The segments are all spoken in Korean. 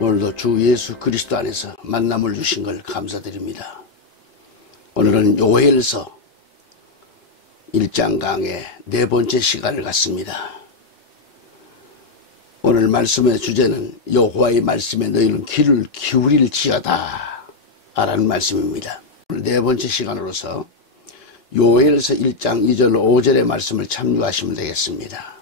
오늘도 주 예수 그리스도 안에서 만남을 주신 걸 감사드립니다. 오늘은 요엘서 1장 강의 4번째 시간을 갖습니다. 오늘 말씀의 주제는 여호와의 말씀에 너희는 귀를 기울일지어다 라는 말씀입니다. 오늘 4번째 시간으로서 요엘서 1장 2절 5절의 말씀을 참조하시면 되겠습니다.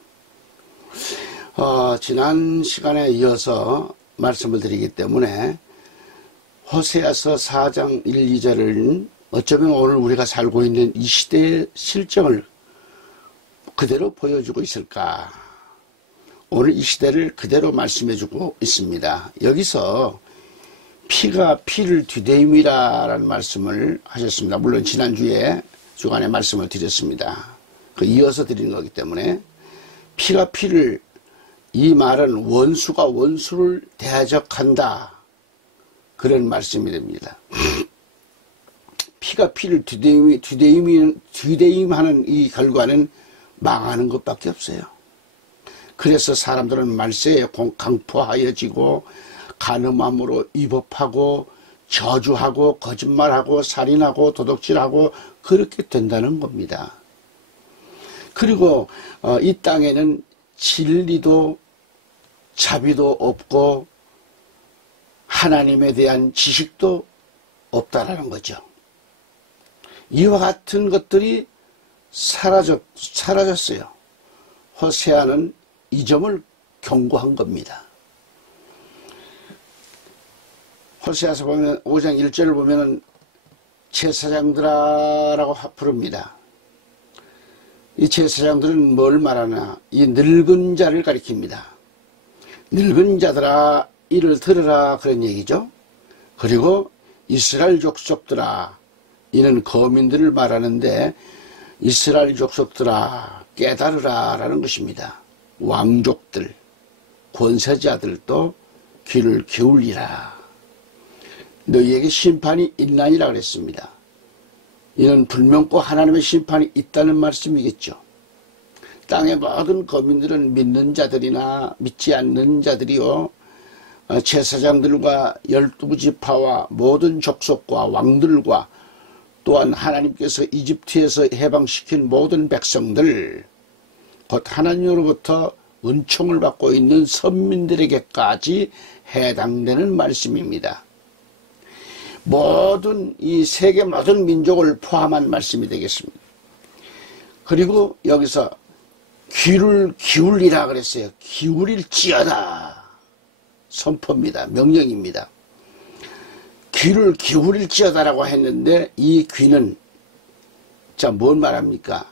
지난 시간에 이어서 말씀을 드리기 때문에 호세아서 4장 1, 2절은 어쩌면 오늘 우리가 살고 있는 이 시대의 실정을 그대로 보여주고 있을까? 오늘 이 시대를 그대로 말씀해주고 있습니다. 여기서 피가 피를 뒤대임이라 라는 말씀을 하셨습니다. 물론 지난주에 주간에 말씀을 드렸습니다. 그 이어서 드리는 거기 때문에 피가 피를, 이 말은 원수가 원수를 대적한다, 그런 말씀이 됩니다. 피가 피를 뒤대임하는 이 결과는 망하는 것밖에 없어요. 그래서 사람들은 말세에 강포하여지고 간음함으로 위법하고 저주하고 거짓말하고 살인하고 도둑질하고 그렇게 된다는 겁니다. 그리고 이 땅에는 진리도 자비도 없고 하나님에 대한 지식도 없다라는 거죠. 이와 같은 것들이 사라졌어요. 호세아는 이 점을 경고한 겁니다. 호세아서 보면 5장 1절을 보면은 제사장들아라고 부릅니다. 이 제사장들은 뭘 말하나? 이 늙은 자를 가리킵니다. 늙은 자들아 이를 들으라, 그런 얘기죠. 그리고 이스라엘 족속들아, 이는 거민들을 말하는데 이스라엘 족속들아 깨달으라 라는 것입니다. 왕족들, 권세자들도 귀를 기울이라. 너희에게 심판이 있나니라 그랬습니다. 이는 불명코 하나님의 심판이 있다는 말씀이겠죠. 땅의 모든 거민들은 믿는 자들이나 믿지 않는 자들이요, 제사장들과 12지파와 모든 족속과 왕들과 또한 하나님께서 이집트에서 해방시킨 모든 백성들, 곧 하나님으로부터 은총을 받고 있는 선민들에게까지 해당되는 말씀입니다. 모든 이 세계 모든 민족을 포함한 말씀이 되겠습니다. 그리고 여기서 귀를 기울이라 그랬어요. 기울일지어다 선포입니다. 명령입니다. 귀를 기울일지어다라고 했는데 이 귀는 뭔 말합니까?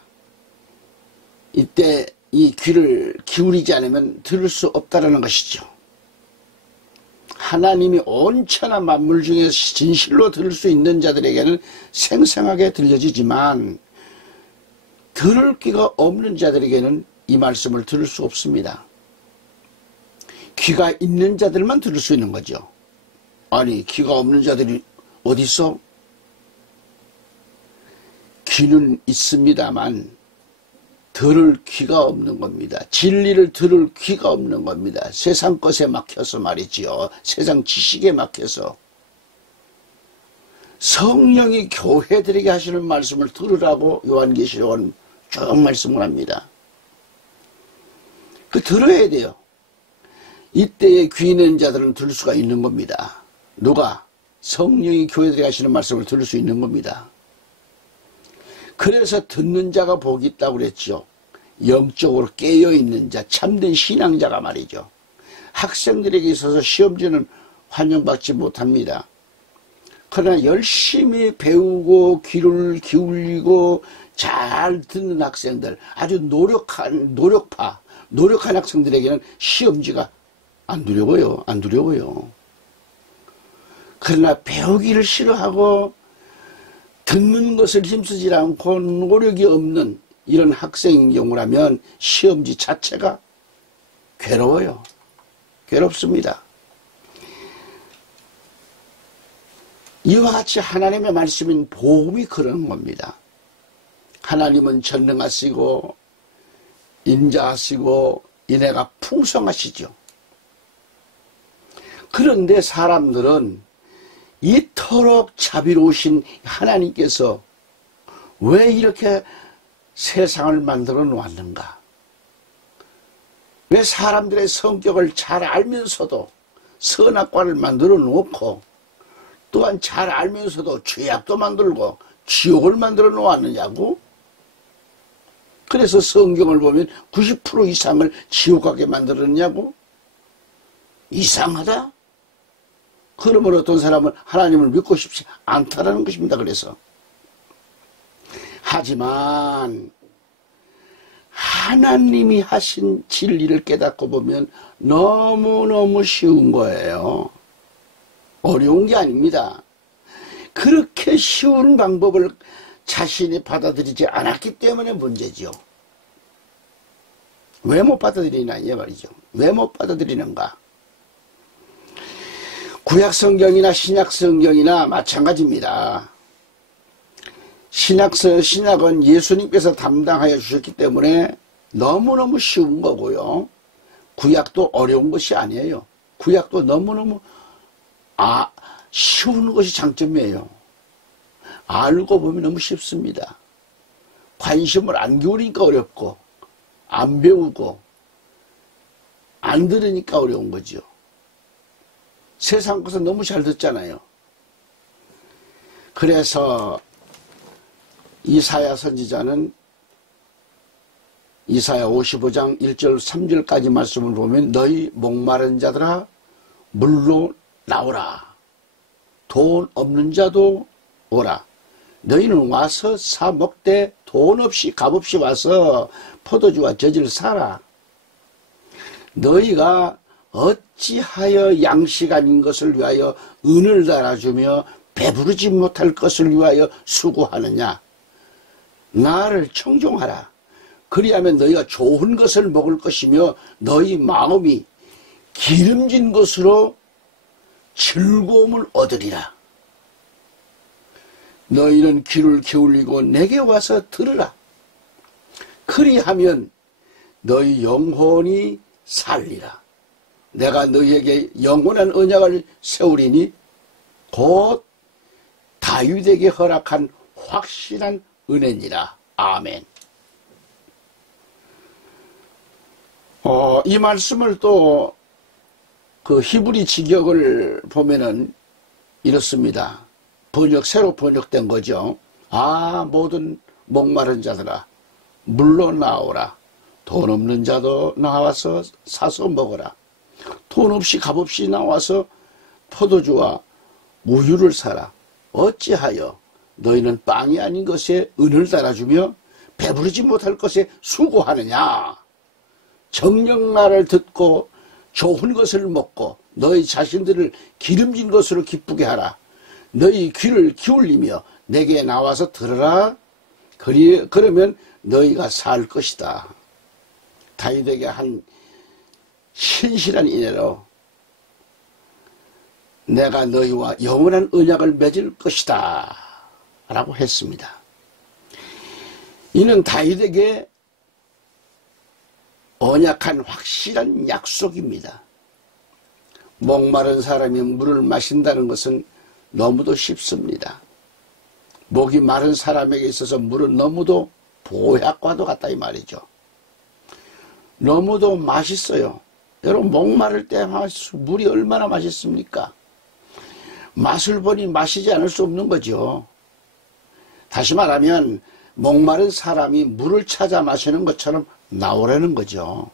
이때 이 귀를 기울이지 않으면 들을 수 없다라는 것이죠. 하나님이 온 천하 만물 중에 진실로 들을 수 있는 자들에게는 생생하게 들려지지만 들을 귀가 없는 자들에게는 이 말씀을 들을 수 없습니다. 귀가 있는 자들만 들을 수 있는 거죠. 아니, 귀가 없는 자들이 어디 있어? 귀는 있습니다만 들을 귀가 없는 겁니다. 진리를 들을 귀가 없는 겁니다. 세상 것에 막혀서 말이지요. 세상 지식에 막혀서. 성령이 교회들에게 하시는 말씀을 들으라고 요한계시록은 쭉 말씀을 합니다. 그 들어야 돼요. 이때에 귀 있는 자들은 들을 수가 있는 겁니다. 누가? 성령이 교회들에게 하시는 말씀을 들을 수 있는 겁니다. 그래서 듣는 자가 복이 있다고 그랬죠. 영적으로 깨어있는 자, 참된 신앙자가 말이죠. 학생들에게 있어서 시험지는 환영받지 못합니다. 그러나 열심히 배우고 귀를 기울이고 잘 듣는 학생들, 아주 노력한 학생들에게는 시험지가 안 두려워요. 안 두려워요. 그러나 배우기를 싫어하고 듣는 것을 힘쓰지 않고 노력이 없는 이런 학생인 경우라면 시험지 자체가 괴로워요. 괴롭습니다. 이와 같이 하나님의 말씀인 복음이 그런 겁니다. 하나님은 전능하시고 인자하시고 인애가 풍성하시죠. 그런데 사람들은 이토록 자비로우신 하나님께서 왜 이렇게 세상을 만들어 놓았는가? 왜 사람들의 성격을 잘 알면서도 선악과를 만들어 놓고 또한 잘 알면서도 죄악도 만들고 지옥을 만들어 놓았느냐고? 그래서 성경을 보면 90% 이상을 지옥 가게 만들었냐고? 이상하다? 그러면 어떤 사람은 하나님을 믿고 싶지 않다라는 것입니다. 그래서 하지만 하나님이 하신 진리를 깨닫고 보면 너무너무 쉬운 거예요. 어려운 게 아닙니다. 그렇게 쉬운 방법을 자신이 받아들이지 않았기 때문에 문제지요. 왜 못 받아들이냐 이 말이죠. 왜 못 받아들이는가? 구약성경이나 신약성경이나 마찬가지입니다. 신약은 예수님께서 담당하여 주셨기 때문에 너무너무 쉬운 거고요. 구약도 어려운 것이 아니에요. 구약도 너무너무 쉬운 것이 장점이에요. 알고 보면 너무 쉽습니다. 관심을 안 기울이니까 어렵고 안 배우고 안 들으니까 어려운 거죠. 세상 것은 너무 잘 듣잖아요. 그래서 이사야 선지자는 이사야 55장 1절 3절까지 말씀을 보면 너희 목마른 자들아 물로 나오라. 돈 없는 자도 오라. 너희는 와서 사 먹되 돈 없이 값없이 와서 포도주와 젖을 사라. 너희가 어찌하여 양식 아닌 것을 위하여 은을 달아주며 배부르지 못할 것을 위하여 수고하느냐. 나를 청종하라. 그리하면 너희가 좋은 것을 먹을 것이며 너희 마음이 기름진 것으로 즐거움을 얻으리라. 너희는 귀를 기울이고 내게 와서 들으라. 그리하면 너희 영혼이 살리라. 내가 너희에게 영원한 언약을 세우리니 곧 다윗에게 허락한 확실한 은혜니라. 아멘. 이 말씀을 또 그 히브리 직역을 보면은 이렇습니다. 새로 번역된 거죠. 모든 목마른 자들아 물로 나오라. 돈 없는 자도 나와서 사서 먹어라. 돈 없이 값없이 나와서 포도주와 우유를 사라. 어찌하여 너희는 빵이 아닌 것에 은을 달아주며 배부르지 못할 것에 수고하느냐. 정녕 말을 듣고 좋은 것을 먹고 너희 자신들을 기름진 것으로 기쁘게 하라. 너희 귀를 기울이며 내게 나와서 들으라. 그러면 너희가 살 것이다. 다윗에게 한 신실한 인애로 내가 너희와 영원한 언약을 맺을 것이다 라고 했습니다. 이는 다윗에게 언약한 확실한 약속입니다. 목마른 사람이 물을 마신다는 것은 너무도 쉽습니다. 목이 마른 사람에게 있어서 물은 너무도 보약과도 같다 이 말이죠. 너무도 맛있어요. 여러분 목마를 때 물이 얼마나 맛있습니까? 맛을 보니 마시지 않을 수 없는 거죠. 다시 말하면 목마른 사람이 물을 찾아 마시는 것처럼 나오라는 거죠.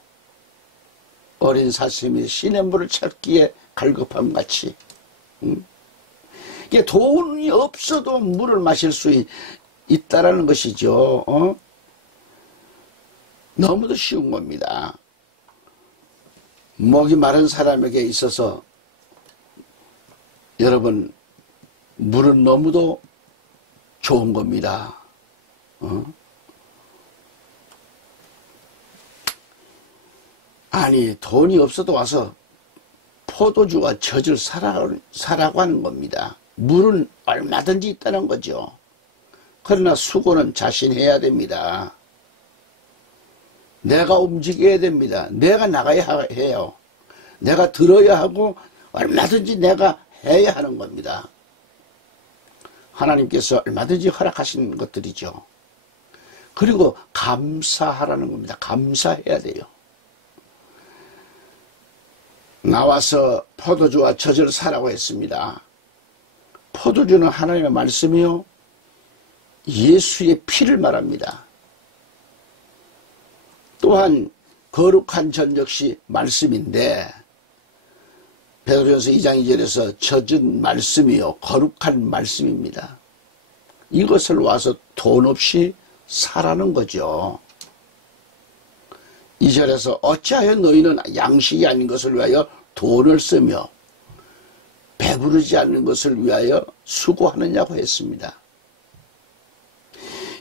어린 사슴이 시냇물을 찾기에 갈급함 같이. 이게 돈이 없어도 물을 마실 수 있다라는 것이죠. 너무도 쉬운 겁니다. 목이 마른 사람에게 있어서 여러분 물은 너무도 좋은 겁니다. 아니 돈이 없어도 와서 포도주와 젖을 사라고 하는 겁니다. 물은 얼마든지 있다는 거죠. 그러나 수고는 자신해야 됩니다. 내가 움직여야 됩니다. 내가 나가야 해요. 내가 들어야 하고 얼마든지 내가 해야 하는 겁니다. 하나님께서 얼마든지 허락하신 것들이죠. 그리고 감사하라는 겁니다. 감사해야 돼요. 나와서 포도주와 젖을 사라고 했습니다. 포도주는 하나님의 말씀이요, 예수의 피를 말합니다. 또한 거룩한 전 역시 말씀인데, 베드로전서 2장 2절에서 젖은 말씀이요 거룩한 말씀입니다. 이것을 와서 돈 없이 사라는 거죠. 2절에서 어찌하여 너희는 양식이 아닌 것을 위하여 돈을 쓰며 배부르지 않는 것을 위하여 수고하느냐고 했습니다.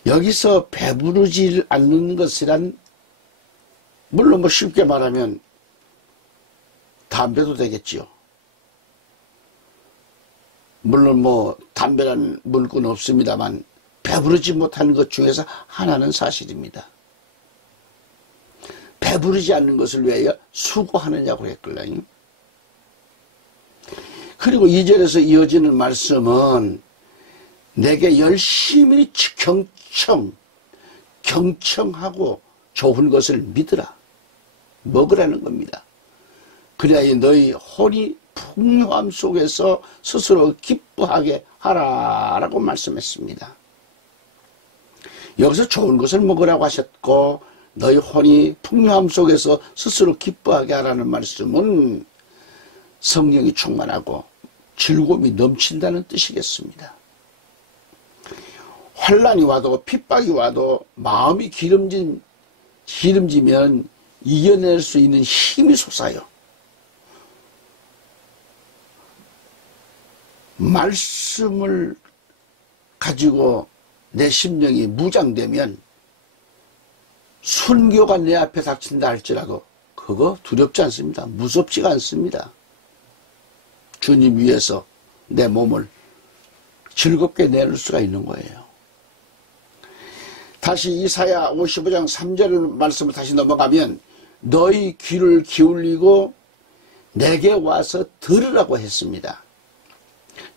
여기서 배부르지 않는 것이란, 물론 뭐 쉽게 말하면 담배도 되겠지요. 물론 뭐 담배란 물건 없습니다만 배부르지 못하는 것 중에서 하나는 사실입니다. 배부르지 않는 것을 위하여 수고하느냐고 했걸라요. 그리고 2절에서 이어지는 말씀은 내게 열심히 경청하고 좋은 것을 믿으라, 먹으라는 겁니다. 그래야 너희 혼이 풍요함 속에서 스스로 기뻐하게 하라라고 말씀했습니다. 여기서 좋은 것을 먹으라고 하셨고, 너희 혼이 풍요함 속에서 스스로 기뻐하게 하라는 말씀은 성령이 충만하고 즐거움이 넘친다는 뜻이겠습니다. 환난이 와도 핍박이 와도 마음이 기름지면 이겨낼 수 있는 힘이 솟아요. 말씀을 가지고 내 심령이 무장되면 순교가 내 앞에 닥친다 할지라도 그거 두렵지 않습니다. 무섭지가 않습니다. 주님 위해서 내 몸을 즐겁게 내놓을 수가 있는 거예요. 다시 이사야 55장 3절 말씀을 다시 넘어가면 너희 귀를 기울이고 내게 와서 들으라고 했습니다.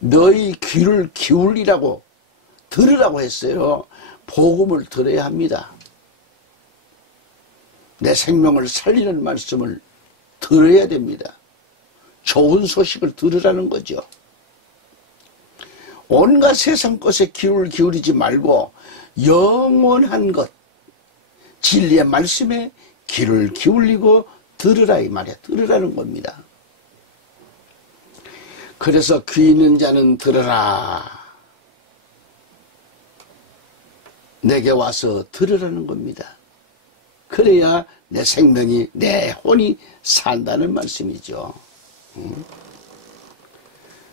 너희 귀를 기울이라고, 들으라고 했어요. 복음을 들어야 합니다. 내 생명을 살리는 말씀을 들어야 됩니다. 좋은 소식을 들으라는 거죠. 온갖 세상 것에 귀를 기울이지 말고 영원한 것, 진리의 말씀에 귀를 기울이고 들으라, 이 말이야. 들으라는 겁니다. 그래서 귀 있는 자는 들으라. 내게 와서 들으라는 겁니다. 그래야 내 생명이, 내 혼이 산다는 말씀이죠.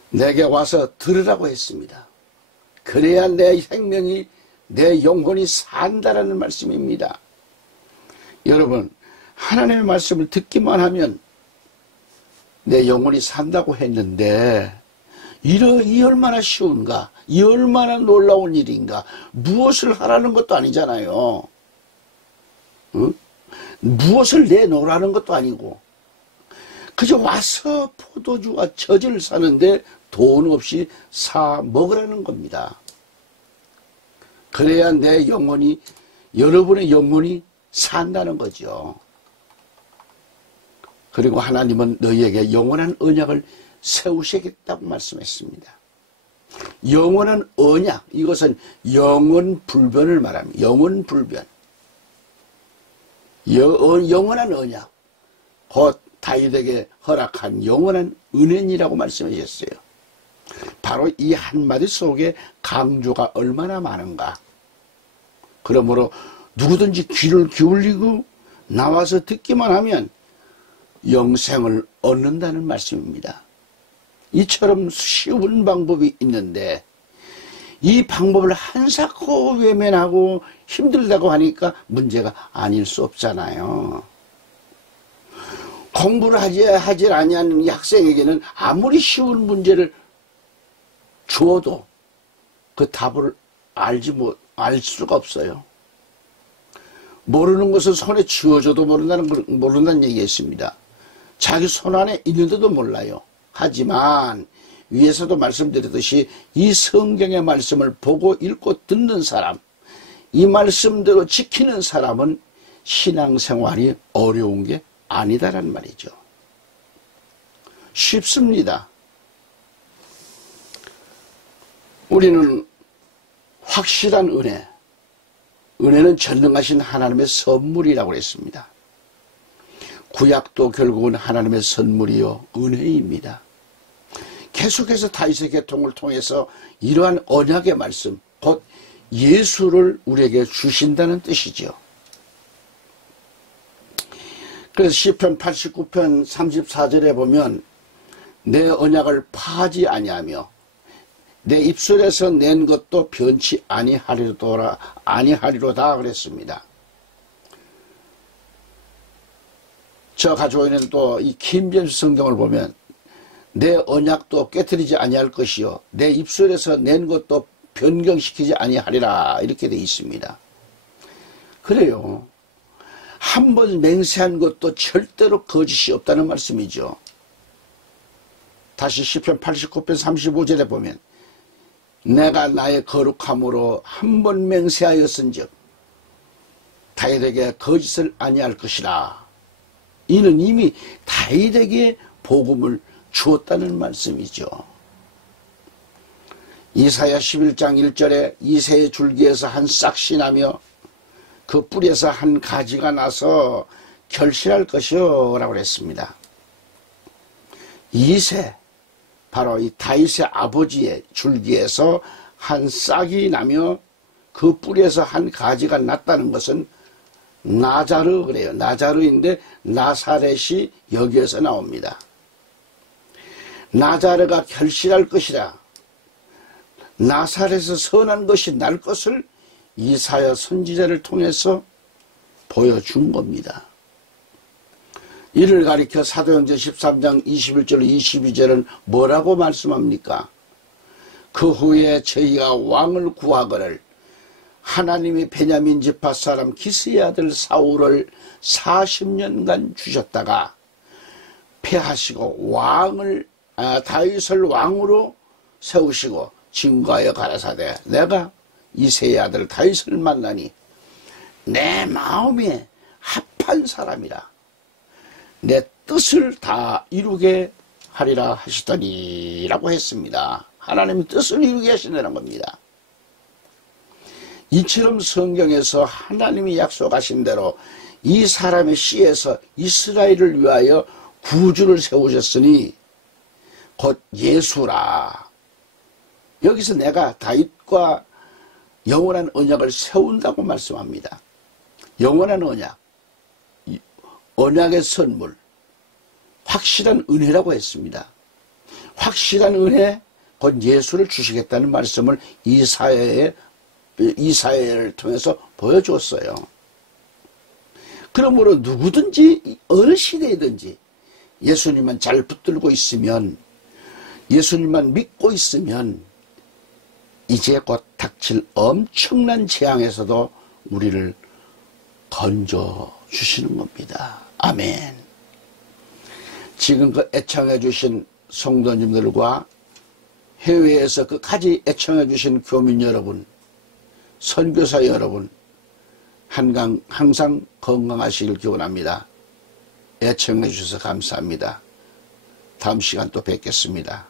내게 와서 들으라고 했습니다. 그래야 내 생명이, 내 영혼이 산다라는 말씀입니다. 여러분, 하나님의 말씀을 듣기만 하면 내 영혼이 산다고 했는데, 이 얼마나 쉬운가, 이 얼마나 놀라운 일인가, 무엇을 하라는 것도 아니잖아요. 응? 무엇을 내놓으라는 것도 아니고, 그저 와서 포도주와 젖을 사는데 돈 없이 사 먹으라는 겁니다. 그래야 내 영혼이, 여러분의 영혼이 산다는 거죠. 그리고 하나님은 너희에게 영원한 언약을 세우시겠다고 말씀했습니다. 영원한 언약, 이것은 영원불변을 말합니다. 영원불변. 영원한 언약, 곧 다윗에게 허락한 영원한 은혜니라고 말씀하셨어요. 바로 이 한마디 속에 강조가 얼마나 많은가. 그러므로 누구든지 귀를 기울이고 나와서 듣기만 하면 영생을 얻는다는 말씀입니다. 이처럼 쉬운 방법이 있는데 이 방법을 한사코 외면하고 힘들다고 하니까 문제가 아닐 수 없잖아요. 공부를 하지 아니하는 이 학생에게는 아무리 쉬운 문제를 주어도 그 답을 알 수가 없어요. 모르는 것은 손에 쥐어줘도 모른다는 얘기가 있습니다. 자기 손 안에 있는데도 몰라요. 하지만 위에서도 말씀드렸듯이 이 성경의 말씀을 보고 읽고 듣는 사람, 이 말씀대로 지키는 사람은 신앙생활이 어려운 게 아니다란 말이죠. 쉽습니다. 우리는 확실한 은혜, 은혜는 전능하신 하나님의 선물이라고 했습니다. 구약도 결국은 하나님의 선물이요 은혜입니다. 계속해서 다윗의 계통을 통해서 이러한 언약의 말씀, 곧 예수를 우리에게 주신다는 뜻이죠. 그래서 시편 89편 34절에 보면 내 언약을 파하지 아니하며 내 입술에서 낸 것도 변치 아니하리로다 그랬습니다. 저 가지고 있는 또 이 킹제임스 성경을 보면 내 언약도 깨뜨리지 아니할 것이요 내 입술에서 낸 것도 변경시키지 아니하리라 이렇게 되어 있습니다. 그래요. 한 번 맹세한 것도 절대로 거짓이 없다는 말씀이죠. 다시 시편 89편 35절에 보면 내가 나의 거룩함으로 한 번 맹세하였은즉 다윗에게 거짓을 아니할 것이라. 이는 이미 다윗에게 복음을 주었다는 말씀이죠. 이사야 11장 1절에 이새의 줄기에서 한 싹이 나며 그 뿌리에서 한 가지가 나서 결실할 것이요 라고 했습니다. 이새, 바로 이 다윗의 아버지의 줄기에서 한 싹이 나며 그 뿌리에서 한 가지가 났다는 것은 나자르 그래요. 나자르인데 나사렛이 여기에서 나옵니다. 나자르가 결실할 것이라. 나사렛에서 선한 것이 날 것을 이사야 선지자를 통해서 보여준 겁니다. 이를 가리켜 사도행전 13장 21절 22절은 뭐라고 말씀합니까? 그 후에 저희가 왕을 구하거늘 하나님이 베냐민 지파 사람 기스의 아들 사울을 40년간 주셨다가 패하시고 다윗을 왕으로 세우시고 증거하여 가라사대 내가 이새의 아들 다윗을 만나니 내 마음에 합한 사람이라 내 뜻을 다 이루게 하리라 하시더니 라고 했습니다. 하나님이 뜻을 이루게 하신다는 겁니다. 이처럼 성경에서 하나님이 약속하신 대로 이 사람의 씨에서 이스라엘을 위하여 구주를 세우셨으니 곧 예수라. 여기서 내가 다윗과 영원한 언약을 세운다고 말씀합니다. 영원한 언약, 언약의 선물, 확실한 은혜라고 했습니다. 확실한 은혜, 곧 예수를 주시겠다는 말씀을 이사야를 통해서 보여줬어요. 그러므로 누구든지 어느 시대이든지 예수님만 잘 붙들고 있으면, 예수님만 믿고 있으면 이제 곧 닥칠 엄청난 재앙에서도 우리를 건져주시는 겁니다. 아멘. 지금 그 애청해 주신 성도님들과 해외에서 끝까지 애청해 주신 교민 여러분, 선교사 여러분, 항상 건강하시길 기원합니다. 애청해 주셔서 감사합니다. 다음 시간 또 뵙겠습니다.